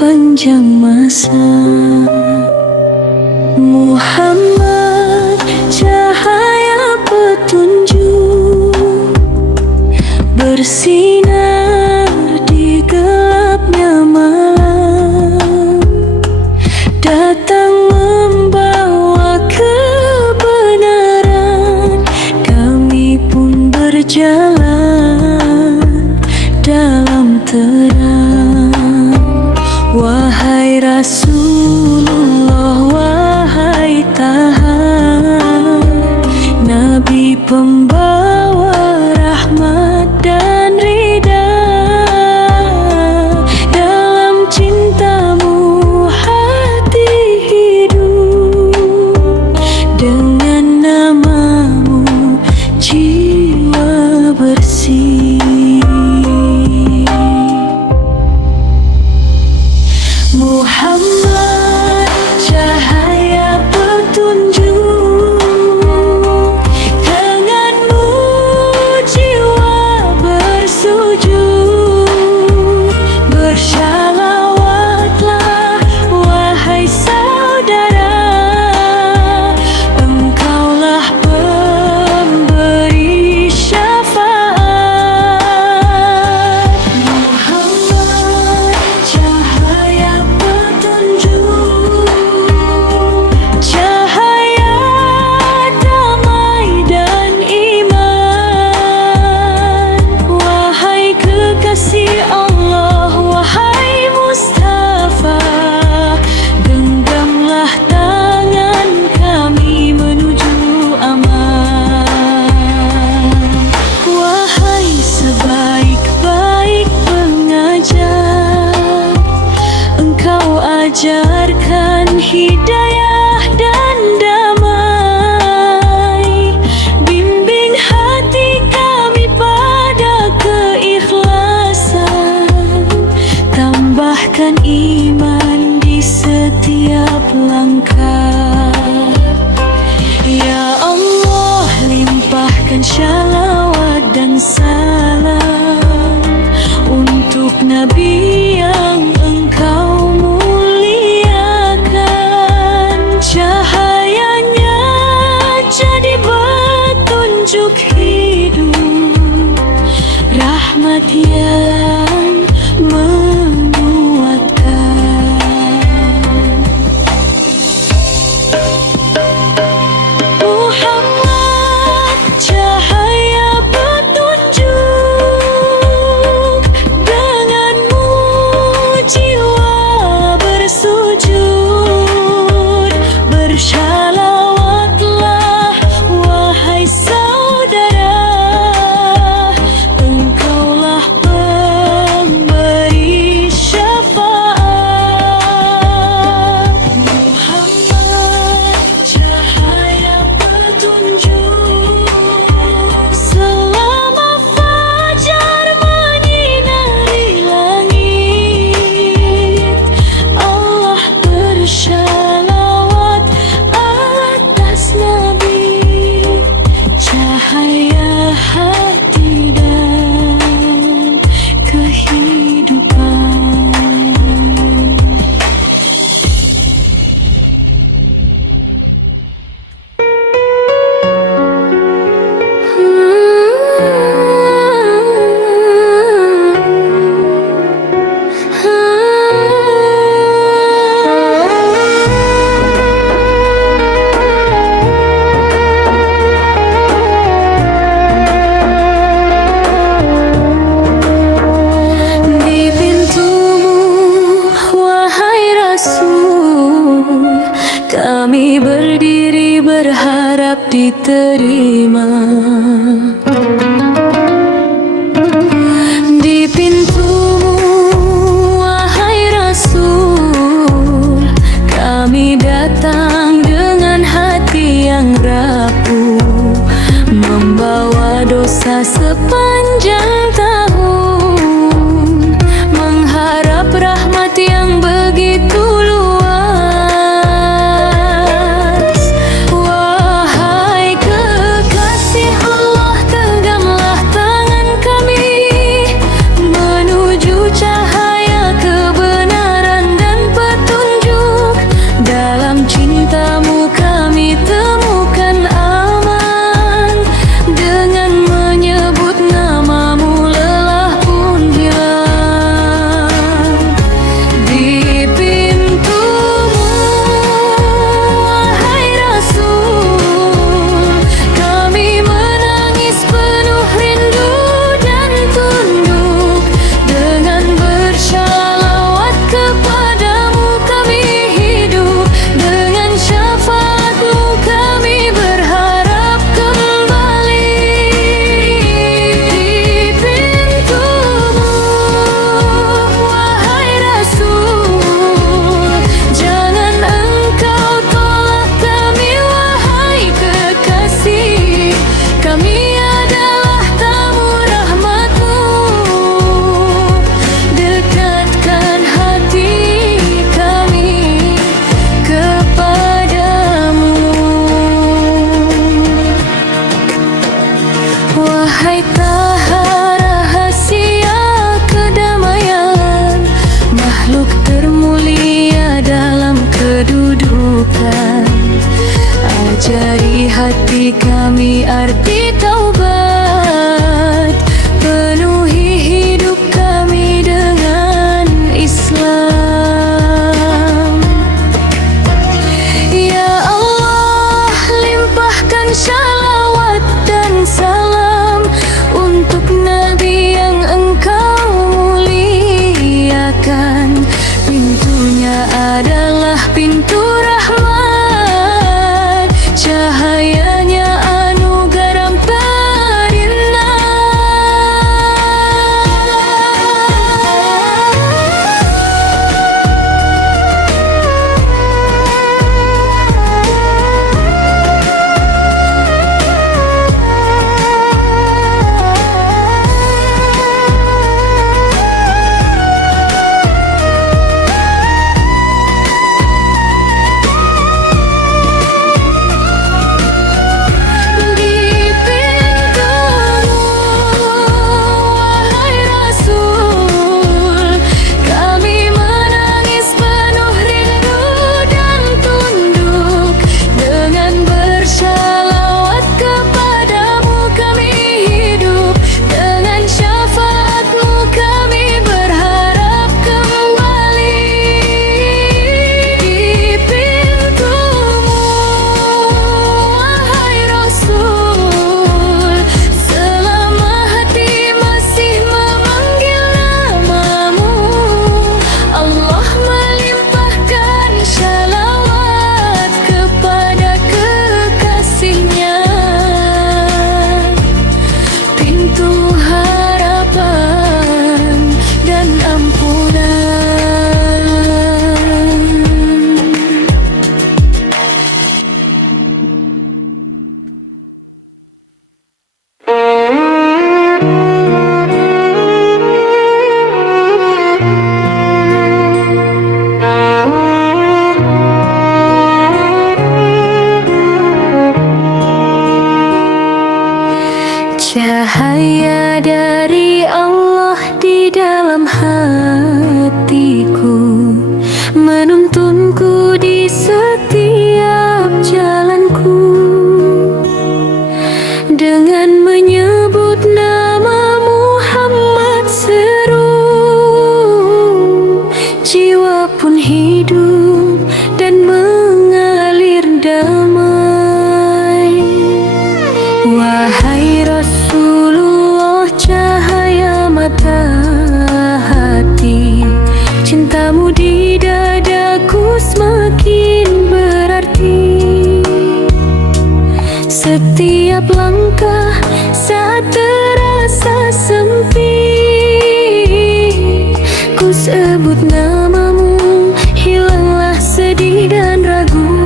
sepanjang masa. Muhammad, cahaya petunjuk, bersinar di gelapnya malam, datang membawa kebenaran. Kami pun berjalan dalam terang. Wahai Rasulullah, wahai Taha, Nabi pembawa rahmat dan rida. Dalam cintamu hati hidup, dengan namamu jiwa bersih. Muhammad, cahaya petunjuk, denganmu jiwa bersujud. Bersyalawatlah wahai saudara, engkaulah pemberi syafaat. Muhammad, cahaya petunjuk, cahaya damai dan iman. Wahai kekasih Allah, wahai Mustafa, genggamlah tangan kami menuju aman. Wahai sebaik-baik pengajar, engkau ajarkan hidayah dan damai. Bimbing hati kami pada keikhlasan, tambahkan iman di setiap langkah. Ya Allah, limpahkan syalawat dan salam untuk Nabi yang engkau muliakan. Cahayanya jadi petunjuk hidup, rahmat yang menguatkan. Muhammad, cahaya petunjuk, denganmu jiwa bersujud. Bersyalawatlah wahai saudara, engkaulah pemberi syafaat. Muhammad, cahaya petunjuk, selama fajar menyinari langit, Allah bersyalawat atas Nabi, cahaya hati dan kehidupan. Di pintumu, wahai Rasul, kami berdiri berharap diterima. Di pintumu, wahai Rasul, kami datang dengan hati yang rapuh, membawa dosa sepanjang tahun, mengharap rahmat yang begitu luas. Wahai kekasih Allah, teganglah tangan kami menuju cahaya kebenaran Kami adalah tamu rahmat-Mu, dekatkan hati kami kepadamu. Wahai Taha rahasia kedamaian, makhluk termulia dalam kedudukan, ajari hati kami arti taubat, penuhi hidup kami dengan Islam. Ya Allah, limpahkan shalawat dan salam untuk Nabi yang Engkau muliakan. Pintunya adalah pintu rahmat, cahayanya anugerah perinah. Cahaya dari Allah di dalam hatiku, menuntunku di setiap jalanku. Dengan menyebut nama Muhammad seru, jiwa pun hidup dan mengalir damai. Wahai Rasulullah, cahaya mata hati, cintamu di dadaku semakin berarti. Setiap langkah saat terasa sempit, ku sebut namamu, hilanglah sedih dan ragu.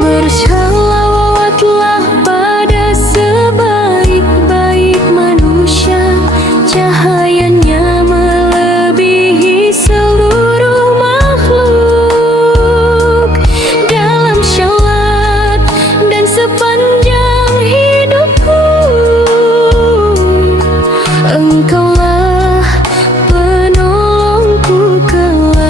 Bersalawatlah pada sebaik-baik manusia, cahayanya melebihi seluruh makhluk. Dalam syawat dan sepanjang hidupku, Engkaulah penolongku kelak.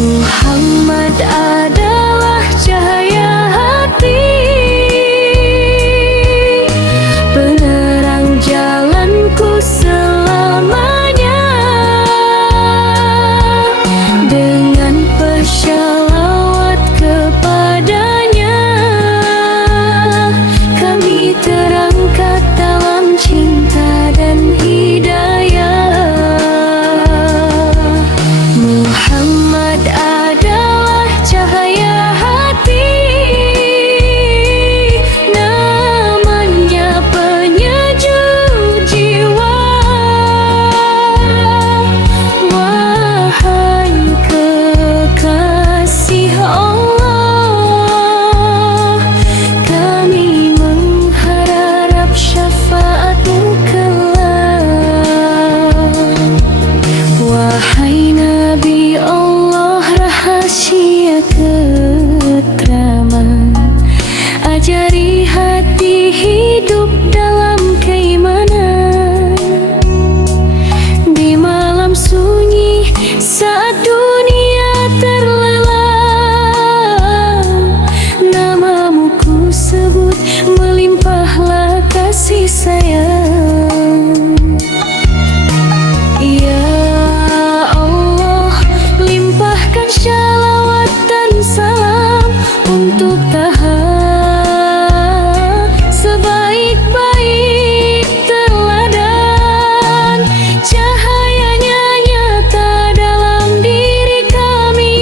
Muhammad adalah cahaya hati, penerang jalanku selamanya. Dengan bersyalawat kepadanya, Ajari hati hidup dalam keimanan. Di malam sunyi saat dunia terlelap, namamu ku sebut, melimpahlah kasih sayang. Ya Allah, limpahkan shalawat dan salam untuk Taha, sebaik-baik teladan. Cahayanya nyata dalam diri kami,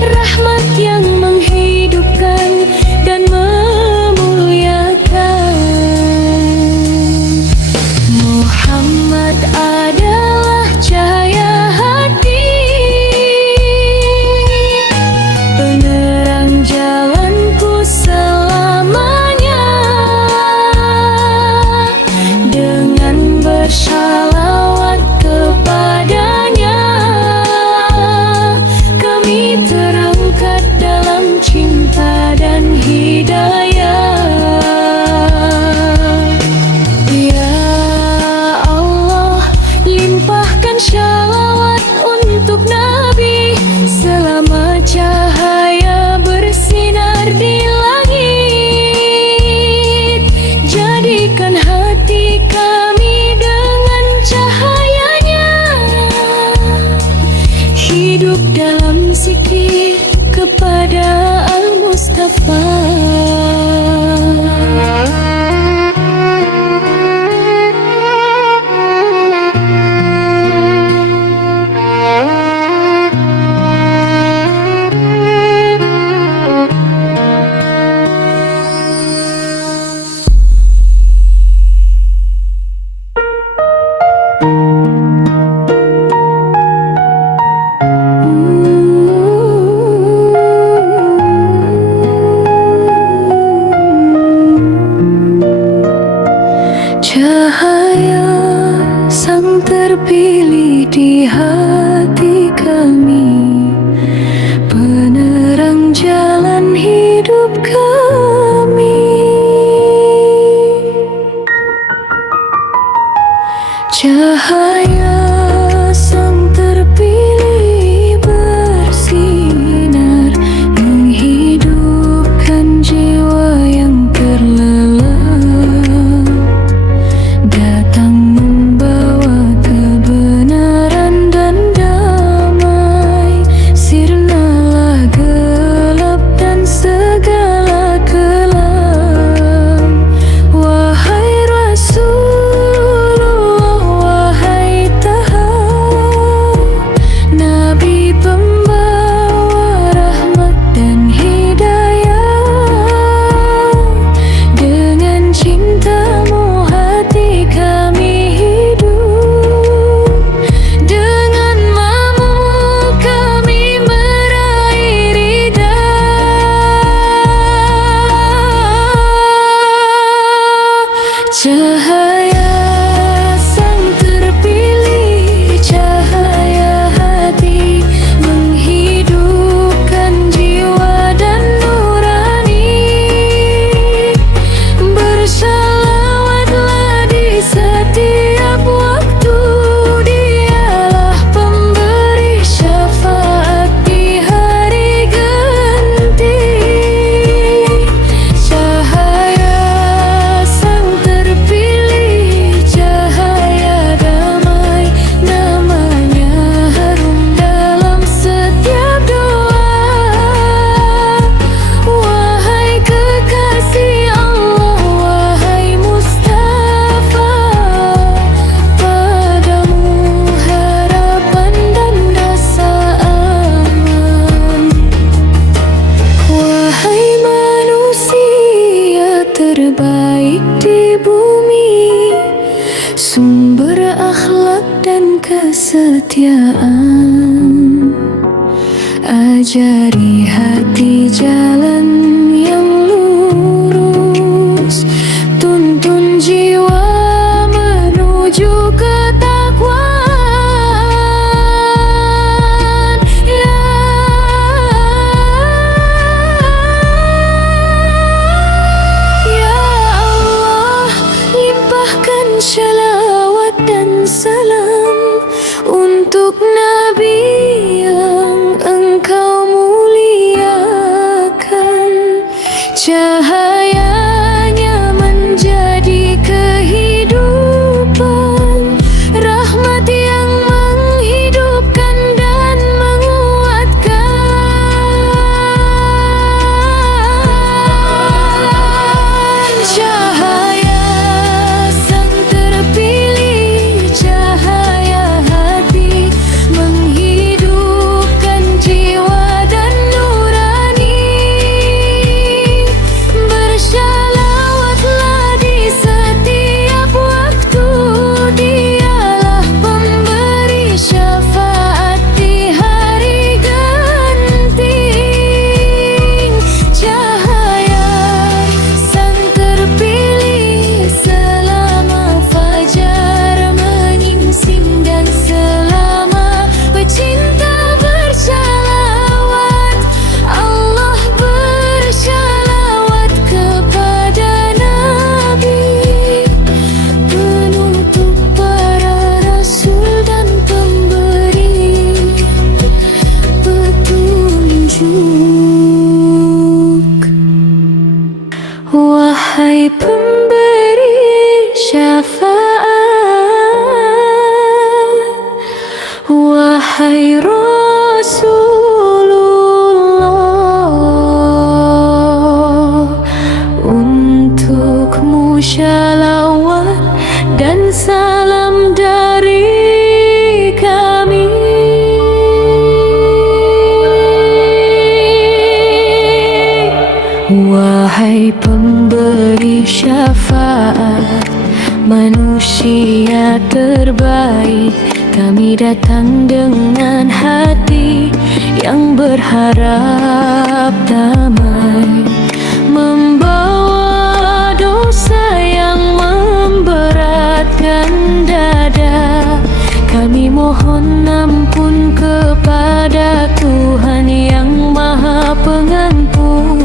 rahmat yang menghidupkan dan memuliakan. Muhammad adalah cahaya hati, penerang jalanku selamanya. Dengan bersalawat kepadanya, kami terangkat dalam cinta dan hidayah. Ya Allah, limpahkan shalawat untuk Nabi selama cahaya bersinar di langit. Jadikan hati kami dengan cahayanya, hidup dalam zikir kepada Al-Mustafa. Cahaya sang terpilih di hati kami, penerang jalan hidup kami. Cahaya sang terpilih bersinar, menghidupkan jiwa yang terlelap, datang membawa kebenaran dan damai. Sirnalah gelap dan segala kelam. Wahai Rasulullah, wahai Taha, Nabi pembawa rahmat dan hidayah. Dengan cintamu hati kami hidup, dengan mamu kami meraih ridha. Cahaya sang terpilih, cahaya hati, menghidupkan jiwa dan nurani. Bersalawatlah di setiap waktu, dialah pemberi syafaat di hari ganti. Cahaya sang terpilih, cahaya damai, namanya harum dalam setiap doa. Wahai kekasih Allah, wahai Mustafa, padamu harapan dan rasa aman. Wahai manusia terbaik di bumi, sumber akhlak dan kesetiaan. Ajari hati jalan yang lurus, tuntun jiwa menuju ketakwaan. Ya Cahayanya menjadi kehidupan, rahmat yang menghidupkan dan menguatkan. Cahaya Sang Terpilih, cahaya hati, menghidupkan jiwa dan nurani. Bersalawatlah di setiap waktu, Dialah pemberi syafaat di hari genting. Cahaya Sang Terpilih, selama fajar menyingsing dan selama pecinta bersalawat, Allah bersalawat kepada Nabi, penutup para rasul dan pemberi petunjuk. Wahai pemberi syafaat, wahai Rasulullah, untukmu shalawat dan salam dari kami. Wahai pemberi syafaat, manusia terbaik, kami datang dengan hati yang berharap damai, membawa dosa yang memberatkan dada. Kami mohon ampun kepada Tuhan yang Maha Pengampun.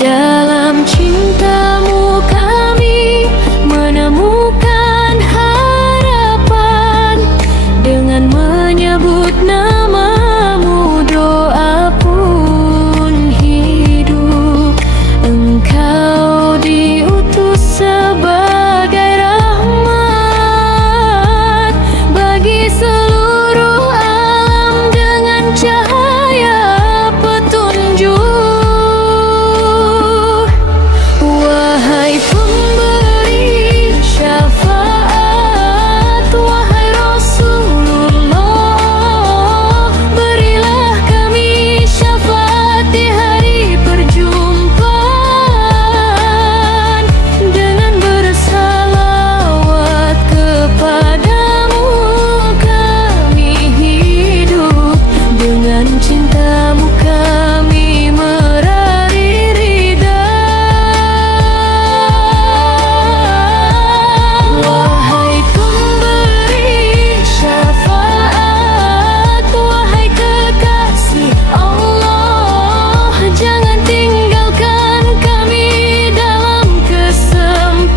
Dalam cintamu kami menemukan harapan, dengan menyebut namamu doa pun hidup. Engkau diutus sebagai rahmat bagi seluruh alam dengan cahaya petunjuk. Wahai pemberi syafaat, wahai Rasulullah, berilah kami syafaat di hari perjumpaan, dengan bersalawat kepadamu kami hidup, dengan cintamu kami meraih ridha. Wahai pemberi syafaat, wahai kekasih Allah, jangan tinggalkan kami dalam kesempitan.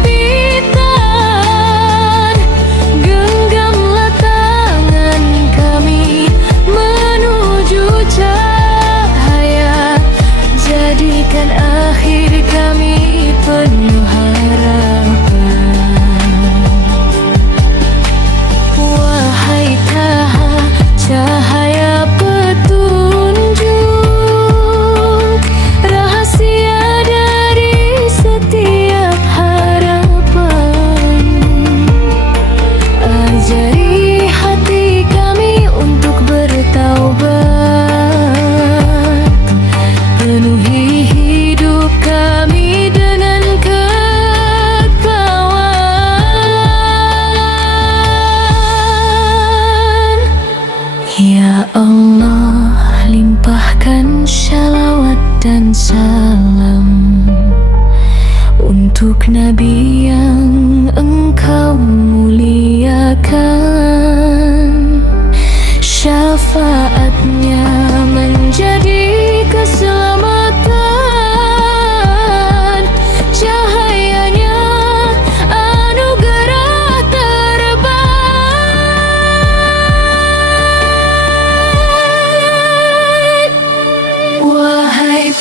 Genggamlah tangan kami menuju cahaya, jadikan akhir kami penuh harapan. Wahai Taha, cahaya petunjuk, rahasia dari setiap harapan. Ajari hati kami untuk bertaubat, penuhi hidup kami dengan kekawal. Ya Allah, limpahkan shalawat dan salam untuk Nabi yang Engkau muliakan. Syafaatnya menjadi keselamatan, cahayanya anugerah terbaik. Wahai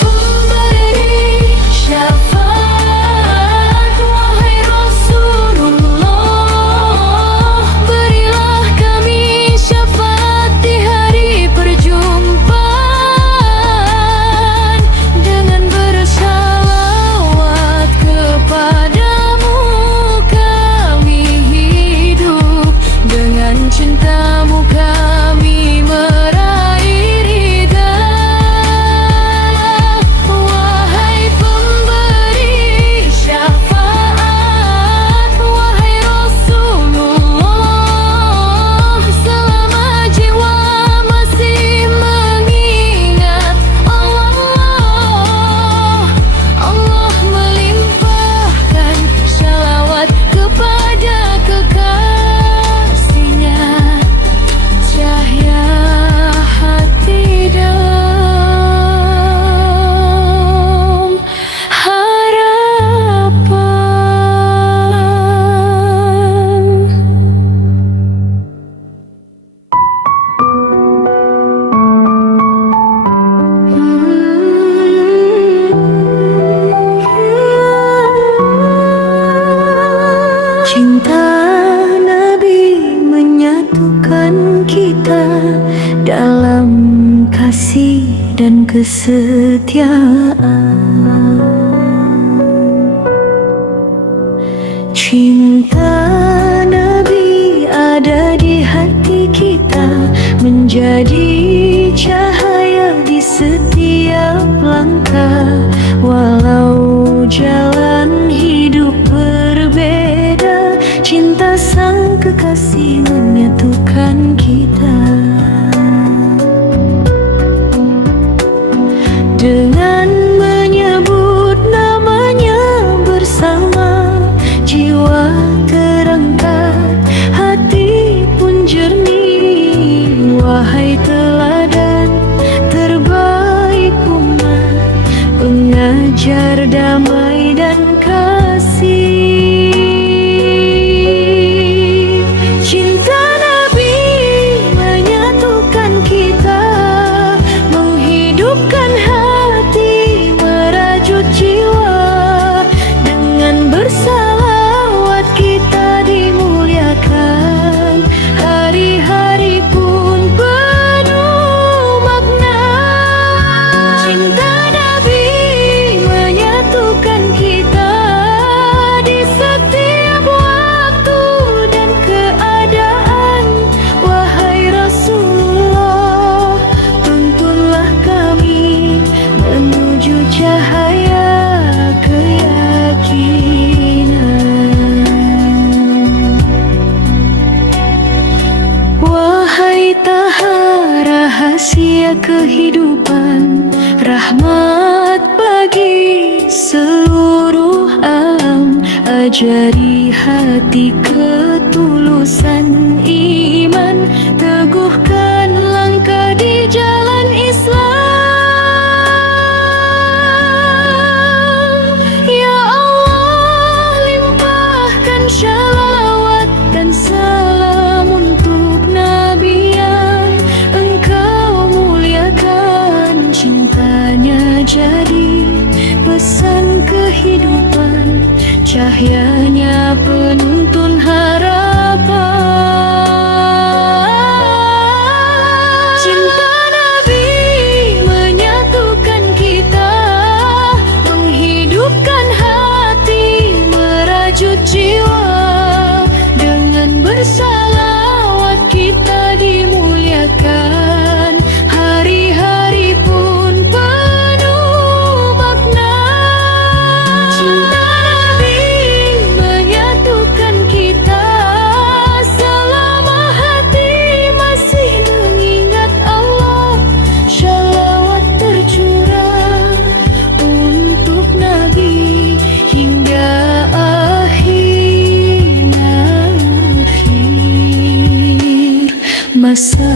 kesetiaan. Cinta Nabi ada di hati kita, menjadi cahaya di setiap langkah. Walau jalan hidup berbeda, cinta sang kekasih menyatukan kita. Dengan menyebut namanya bersama, jiwa terangkat, hati pun jernih. Wahai teladan terbaik umat, pengajar damai dan kasih. Cinta Nabi menyatukan kita, menghidupkan hati, merajut jiwa. Dengan bersalawat kita dimuliakan, hari-hari pun penuh makna. Cinta Nabi menyatukan kita di setiap waktu dan keadaan. Wahai Rasulullah, tuntunlah kami menuju cahaya keyakinan. Wahai taha rahasia kehidupan, rahmat bagi seluruh alam. Ajari hati ketulusan iman, teguhkan langkah di jalan Islam. Ya Allah, limpahkan shalawat dan salam untuk Nabi yang Engkau muliakan. Cintanya jadi pesan kehidupan, cahyanya penuntun harapan. Cinta Nabi menyatukan kita, menghidupkan hati, merajut jiwa. Dengan bersalawat kita dimuliakan, hari-hari pun penuh makna. Cinta Nabi menyatukan kita, selama hati masih mengingat Allah. Shalawat tercurah untuk Nabi hingga akhir masa.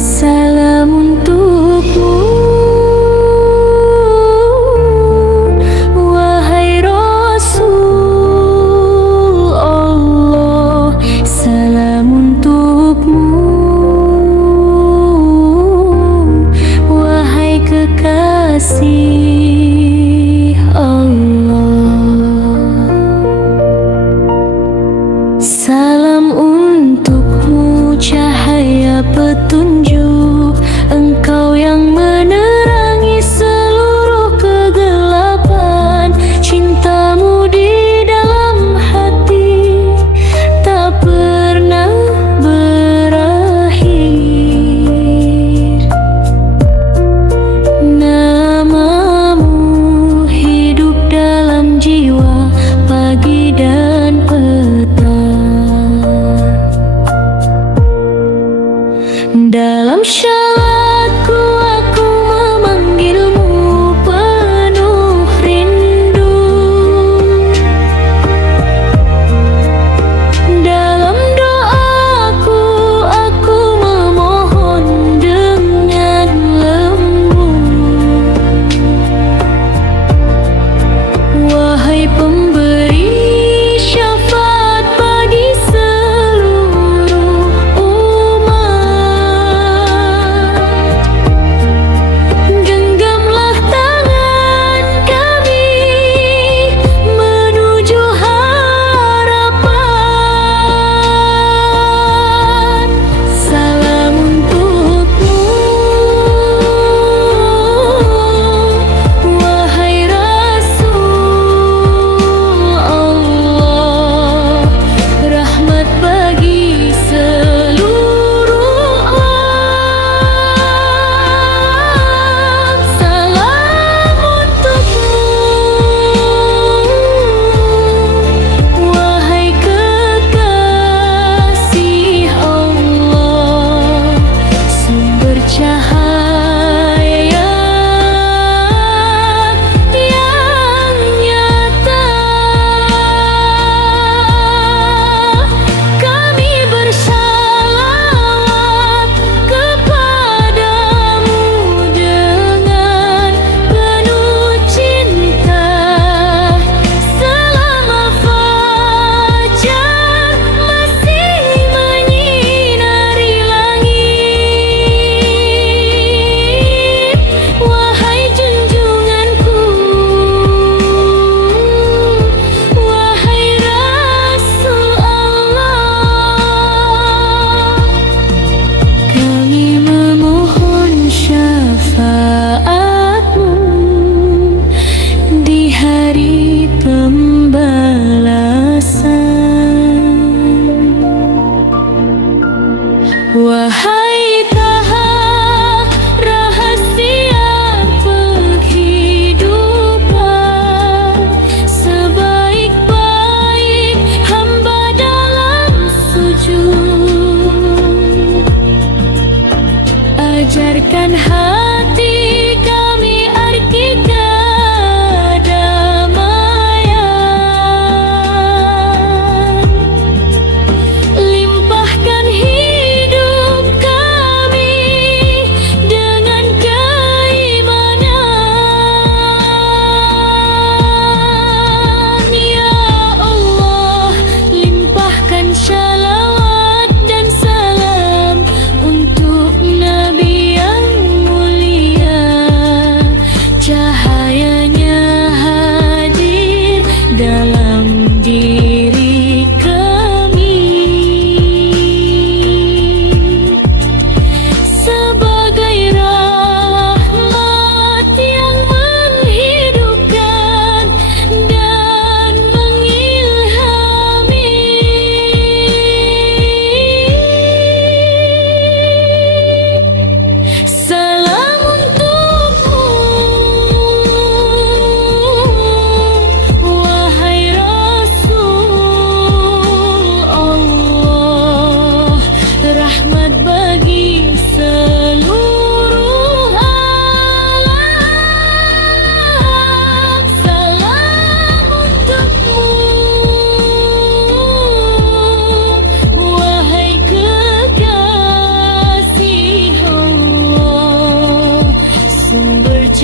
Salam untukmu, wahai Rasul Allah. Salam untukmu, wahai kekasih Allah. Salam untukmu, cahaya petunjuk, Engkau yang menerangi seluruh kegelapan. Cintamu di dalam hati tak pernah berakhir. Namamu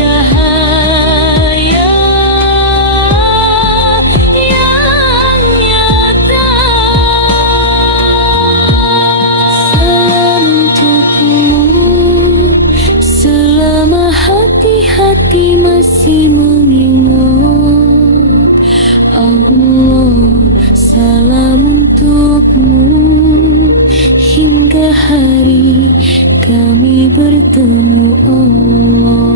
cahaya yang nyata. Salam untukmu selama hati-hati masih mengingat Allah. Salam untukmu hingga hari kami bertemu Allah.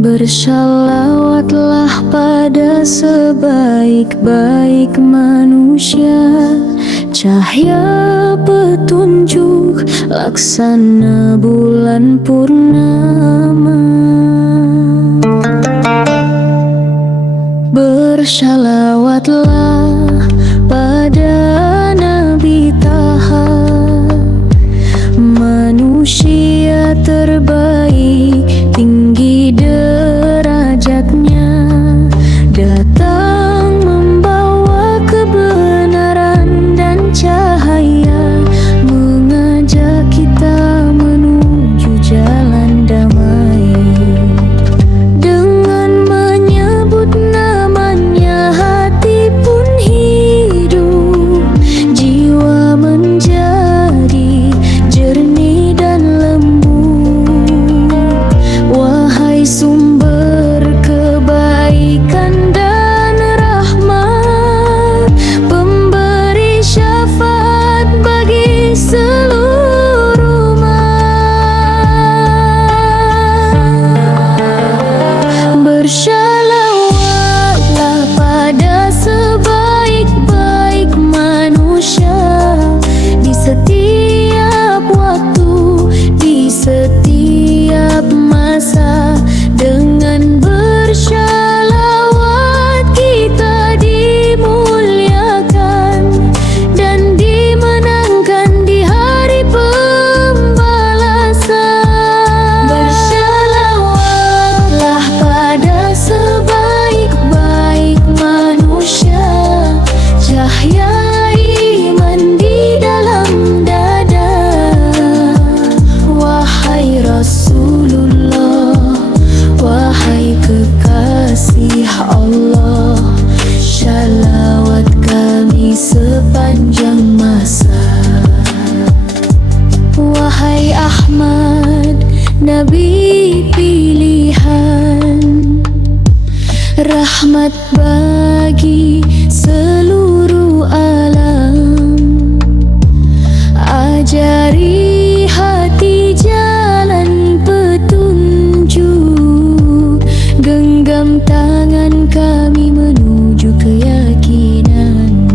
Bersalawatlah pada sebaik-baik manusia, cahaya petunjuk laksana bulan purnama. Bersalawatlah pada Nabi Taha, manusia terbaik, tinggi derajatnya, datang membawa kebenaran dan cahaya, mengajak kita menuju jalan damai. Dengan menyebut namanya hati pun hidup, jiwa menjadi jernih dan lembut. Wahai sumber kebaikan dan rahmat, pemberi syafaat bagi seluruh umat. Bersalawatlah pada sebaik-baik manusia di setiap waktu, di setiap masa. Dengan bersalawat kita dimuliakan dan dimenangkan di hari pembalasan. Bersalawatlah pada sebaik-baik manusia, cahaya iman di dalam dada. Wahai Rasulullah, wahai kekasih Allah, shalawat kami sepanjang masa. Wahai Ahmad, Nabi pilihan, rahmat bagi seluruh alam. Ajari hati jalan petunjuk, genggam tangan kami menuju keyakinan.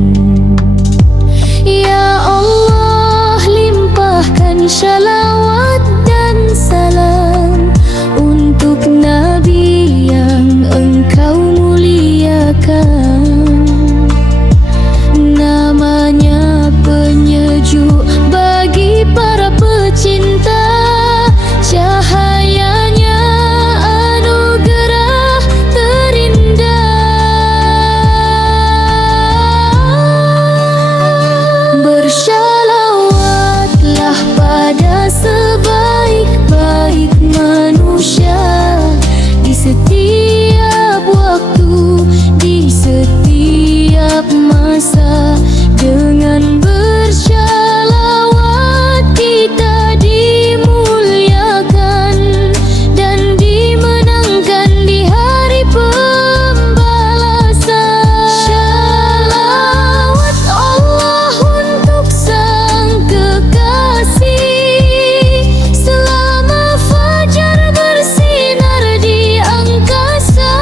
Ya Allah, limpahkan shalawat dan salam untuk Nabi yang Engkau muliakan. Namanya penyejuk bagi para pecinta, cahayanya anugerah terindah. Bersalawatlah pada sebaik-baik manusia di setiap waktu, di setiap masa. Dengan bersalawat kita dimuliakan dan dimenangkan di hari pembalasan. Shalawat Allah untuk sang kekasih, selama fajar bersinar di angkasa.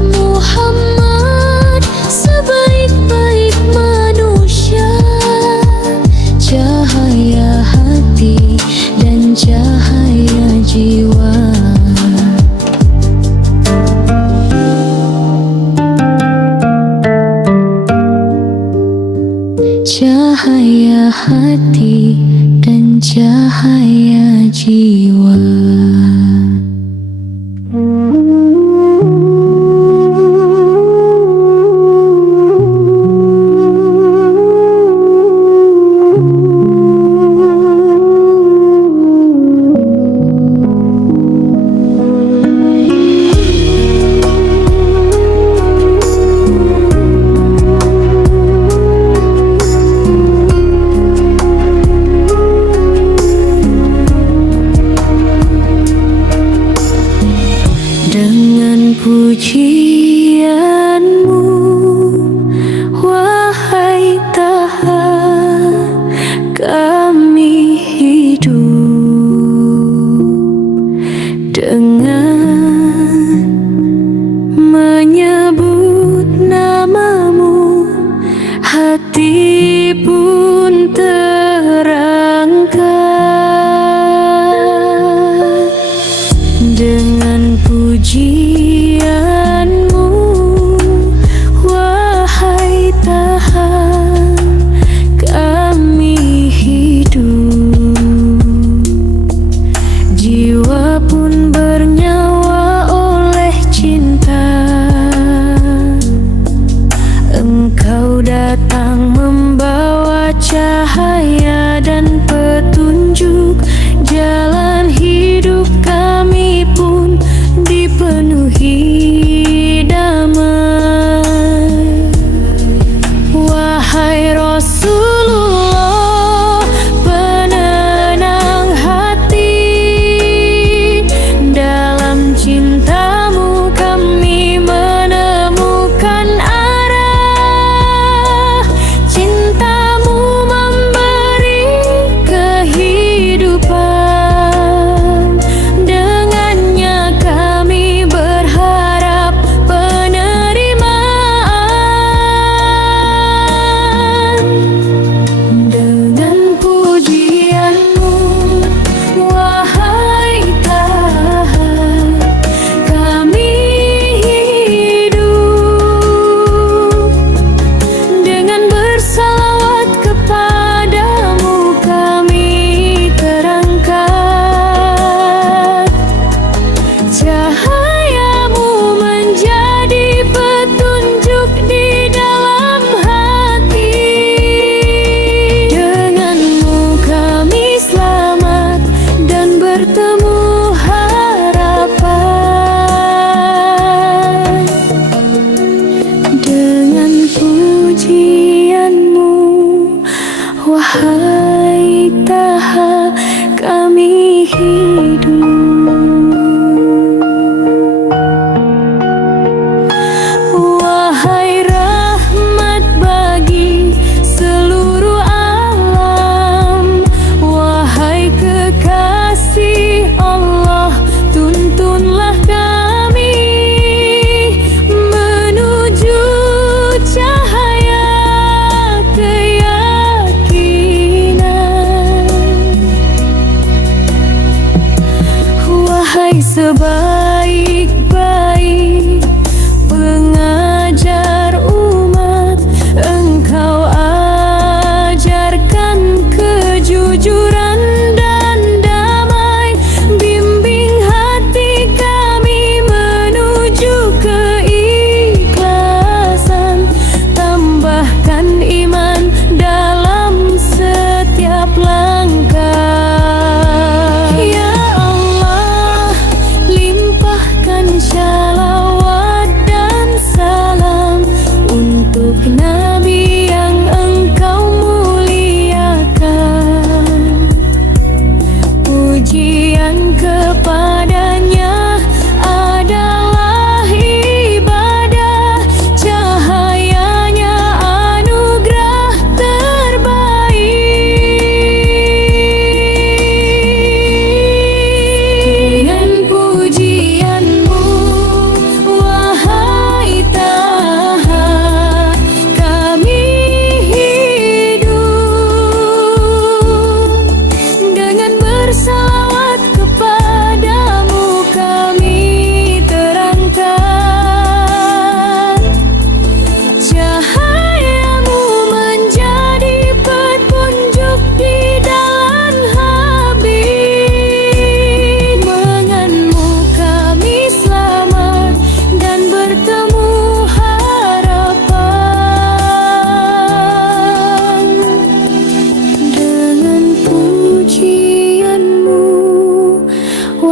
Muhammad sebaik-baik manusia, cahaya hati dan cahaya jiwa. Cahaya hati dan cahaya jiwa. Dengan pujianmu, wahai Taha, kami hidup. Dengan menyebut namamu, hati pun terangkat. Dengan pujianmu, wahai Taha, kami hidup. Jiwa pun bernyawa oleh cinta. Engkau datang membawa cahaya dan petunjuk. Jalan hidup kami pun dipenuhi damai. Wahai Rasulullah, penenang hati, dalam cintamu kami menemukan arah. Cintamu memberi kehidupan, dengannya kami berharap penerimaan. Dengan pujianmu, wahai Taha, kami hidup. Dengan bersalawat kepadamu kami terangkat. Cahayamu menjadi petunjuk di dalam hati. Denganmu kami selamat dan bertemu harapan. Dengan pujianmu, wahai Taha, kami hidup. Wahai rahmat bagi seluruh alam, wahai kekasih Allah, tuntunlah kami menuju cahaya keyakinan. Wahai sebaik-baik pengajar umat, engkau ajarkan kejujuran dan damai. Bimbing hati kami menuju keikhlasan, tambahkan iman dalam setiap langkah. Ya Allah,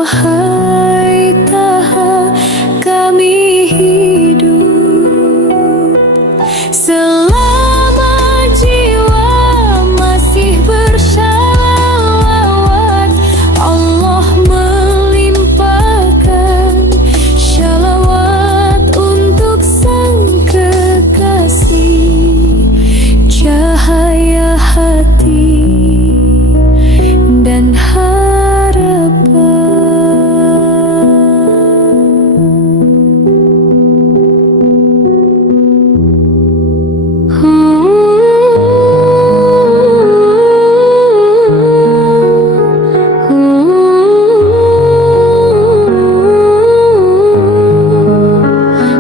Wahai Taha, kami hidup selama jiwa masih bersalawat. Allah melimpahkan shalawat untuk sang kekasih, cahaya hati dan harapan.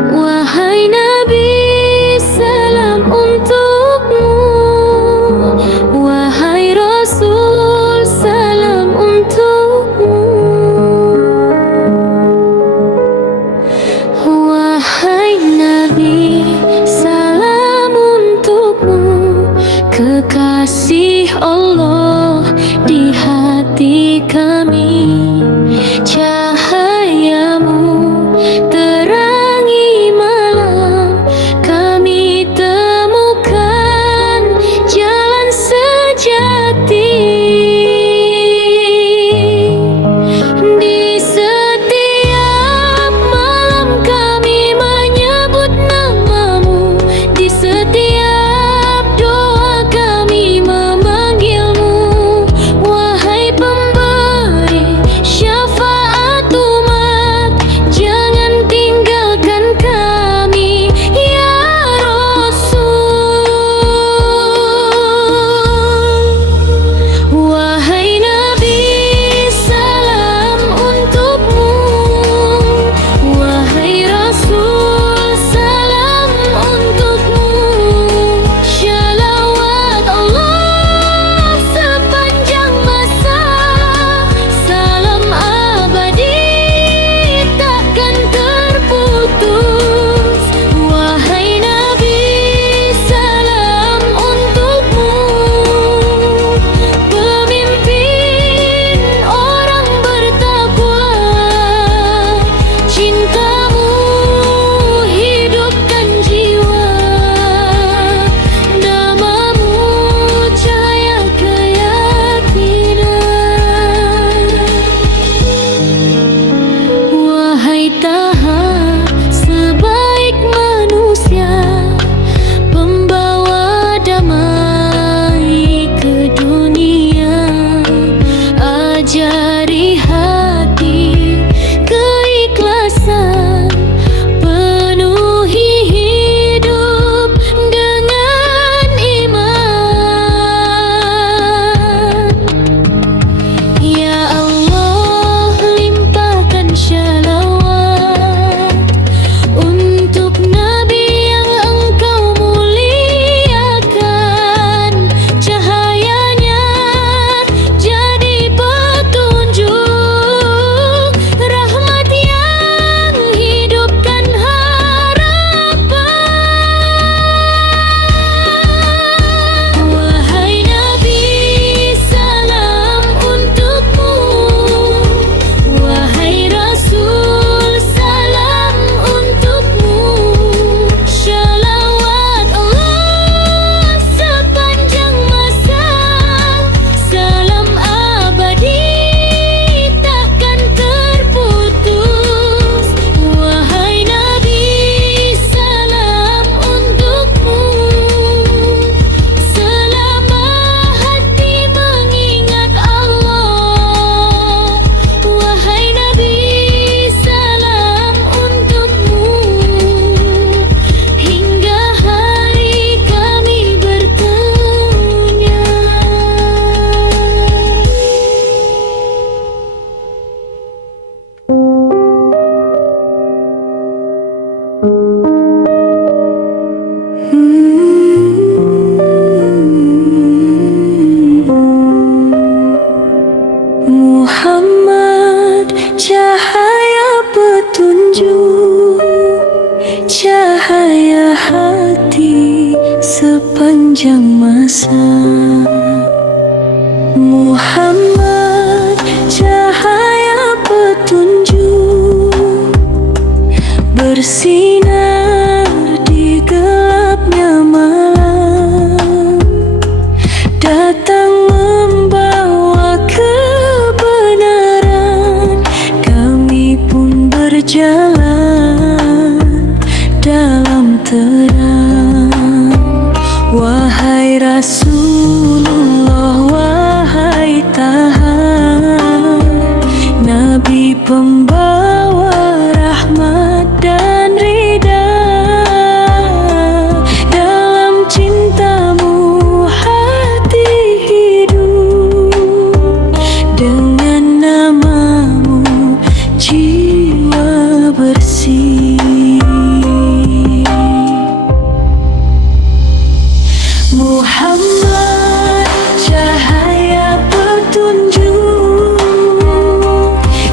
Wahai Nabi, salam untukmu. Wahai Rasul, salam untukmu. Wahai Nabi, salam untukmu. Kekasih Allah di hati kami, cahayamu terangi malam. Kami temukan jalan sejati. Di setiap malam kami menyebut namamu. Di setiap doa kami memanggilmu. Wahai pemberi syafaat umat, jangan tinggalkan kami ya Rasul. Wahai Nabi, salam untukmu. Wahai Rasul, salam untukmu. Shalawat Allah sepanjang masa, salam abadi takkan terputus. Wahai Nabi, salam untukmu. Pemimpin orang bertakwa, cintamu hidupkan jiwa. Namamu cahaya keyakinan. Wahai Taha, sebaik manusia, pembawa damai ke dunia. Ajari hati keikhlasan, penuhi hidup dengan iman. Ya Allah, limpahkan shalawat untuk Nabi yang Engkau muliakan. Cahayanya jadi petunjuk, rahmat yang hidupkan harapan. Wahai Nabi, salam untukmu. Wahai Rasul, salam untukmu. Shalawat Allah sepanjang masa, salam abadi takkan terputus. Wahai Nabi, salam untukmu. Selama hati mengingat Allah. Wahai Nabi, salam untukmu. Hingga hari kami bertanya. Muhammad, cahaya petunjuk, cahaya hati sepanjang masa. Muhammad, cahaya petunjuk, bersinar di gelapnya malam, datang membawa kebenaran. Kami pun berjalan dalam terang. Wahai Rasulullah, wahai Taha, Nabi pembawa rahmat dan rida. Dalam cintamu hati hidup, dengan namamu jiwa bersih. Muhammad, cahaya petunjuk,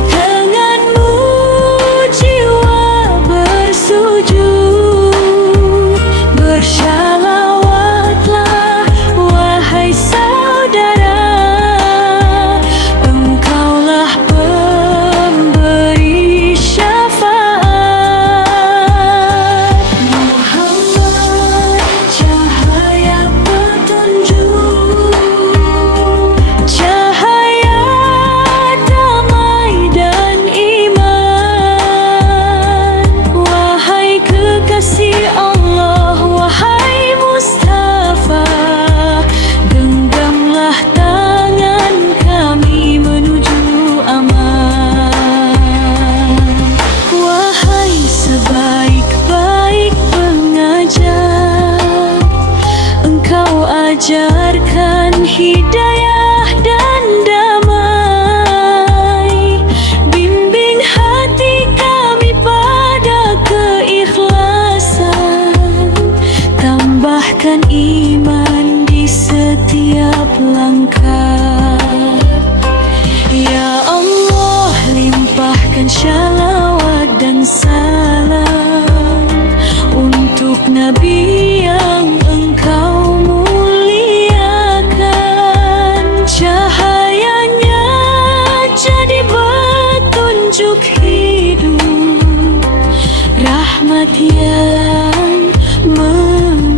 denganmu jiwa bersujud. Bersyalawatlah wahai saudara, engkaulah pemberi syafaat. Muhammad, cahaya petunjuk, cahaya damai dan iman. Wahai kekasih Allah, wahai Mustafa, genggamlah tangan kami menuju aman. Wahai sebaik-baik pengajar, engkau ajarkan hidayah dan damai. Bimbing hati kami pada keikhlasan, tambahkan iman di setiap langkah. Ya Allah, limpahkan syalawat dan salam untuk Nabi yang engkau muliakan. Cahayanya jadi petunjuk hidup, rahmat yang menguatkan.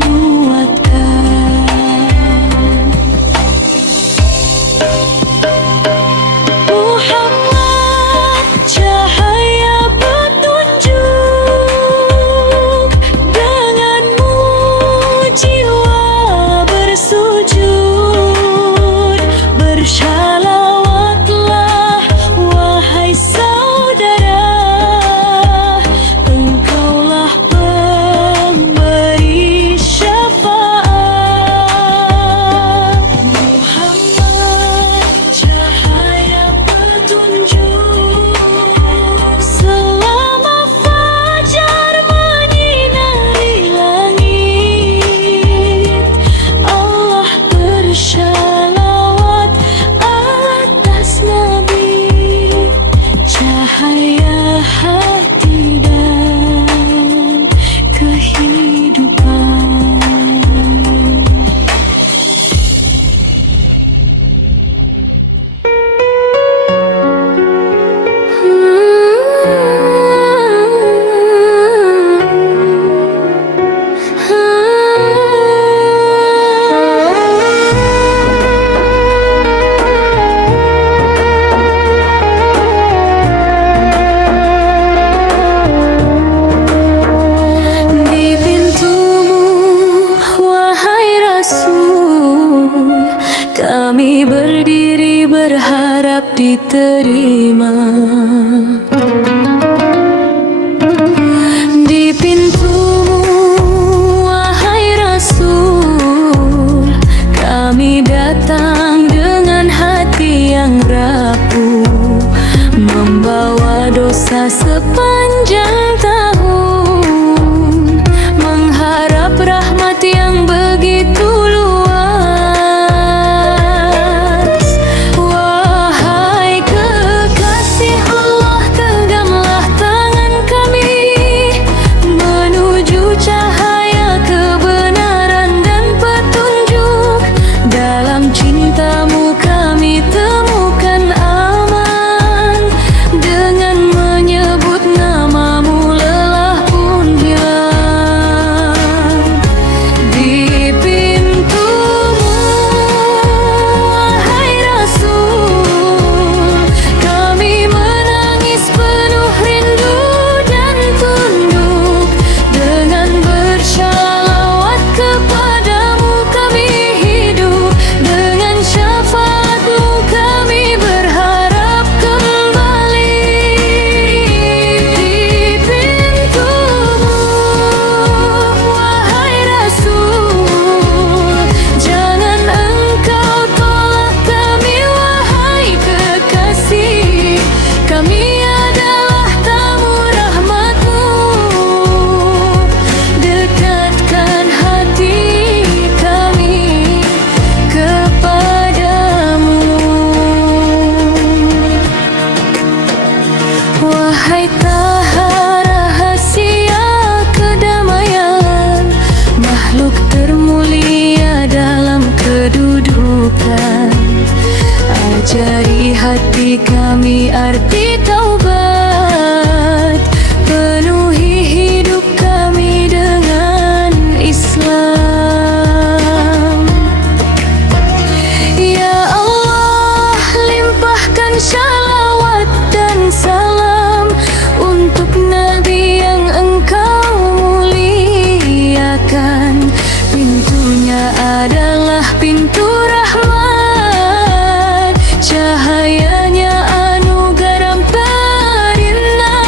Muhammad, cahaya petunjuk, denganmu jiwa bersujud. Bersyalawatlah wahai saudara, engkaulah pemberi syafaat. Muhammad, cahaya petunjuk, selama fajar menyinari langit, Allah bersyalawat atas Nabi, cahaya hati dan kehidupan. Di pintumu, wahai Rasul, kami berdiri berharap diterima. Di pintumu, wahai Rasul, kami datang dengan hati yang rapuh, membawa dosa sepanjang tahun, mengharap rahmat yang begitu luas. Wahai kekasih Allah, genggamlah tangan kami menuju cahaya kebenaran dan petunjuk. Dalam cintamu kami temukan aman, dengan menyebut namamu lelah Wahai taha rahasia kedamaian, makhluk termulia dalam kedudukan, ajari hati kami arti taubat, penuhi hidup kami dengan Islam. Ya Allah, limpahkan shalawat dan salam untuk Nabi yang Engkau muliakan. Pintunya adalah pintu rahmat, cahayanya anugerah perinah.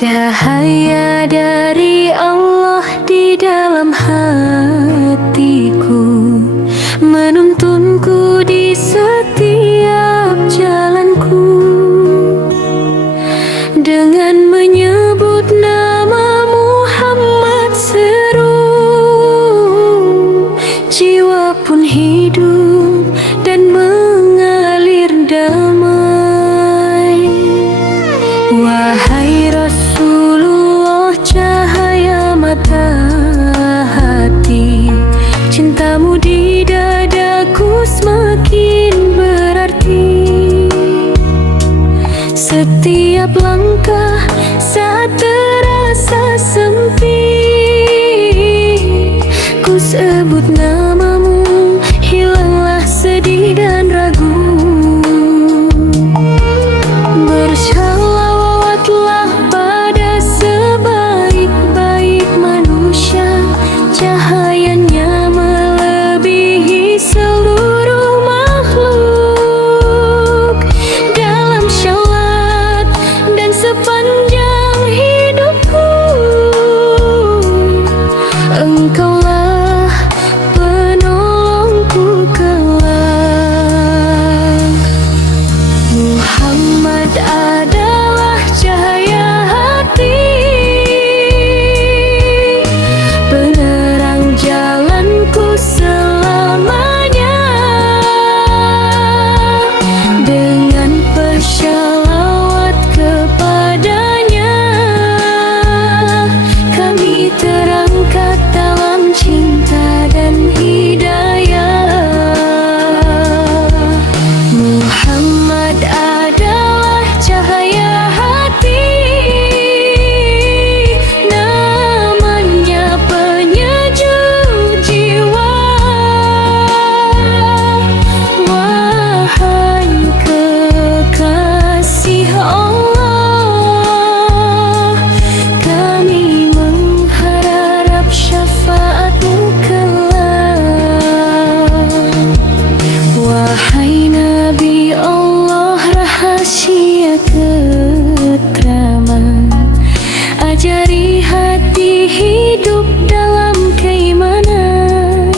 Cahaya dari Allah di dalam hatiku, menuntunku di setiap jalanku. Dengan menyebut nama Muhammad seru, jiwa pun hidup dan mengalir damai. Wahai Rasulullah, cahaya mata hati, cintamu di dadaku semakin berarti. Setiap langkah saat terasa sempit, ku sebut namamu, hilanglah sedih dan ragu. Bersalawatlah pada sebaik-baik manusia, cahayanya melebihi seluruh makhluk. Dalam syawat dan sepanjang hidupku, Engkaulah Mengajari hati hidup dalam keimanan.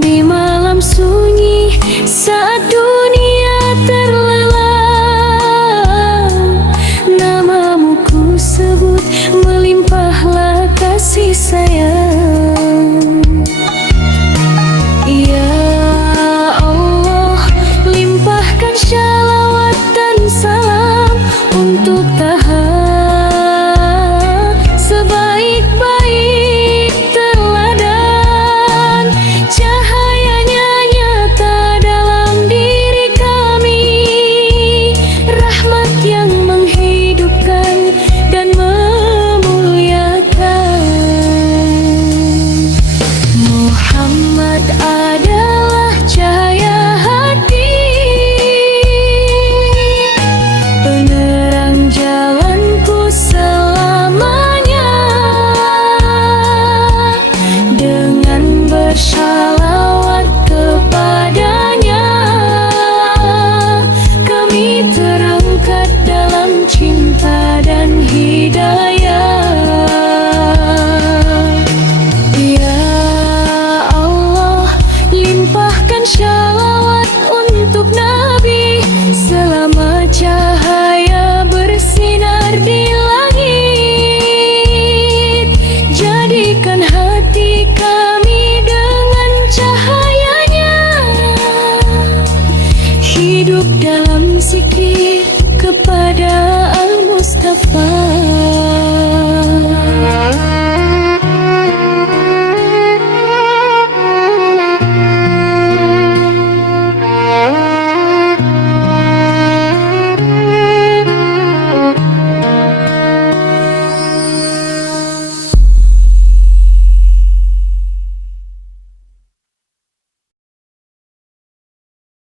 Di malam sunyi saat dunia terlelap, namamu ku sebut, melimpahlah kasih sayang.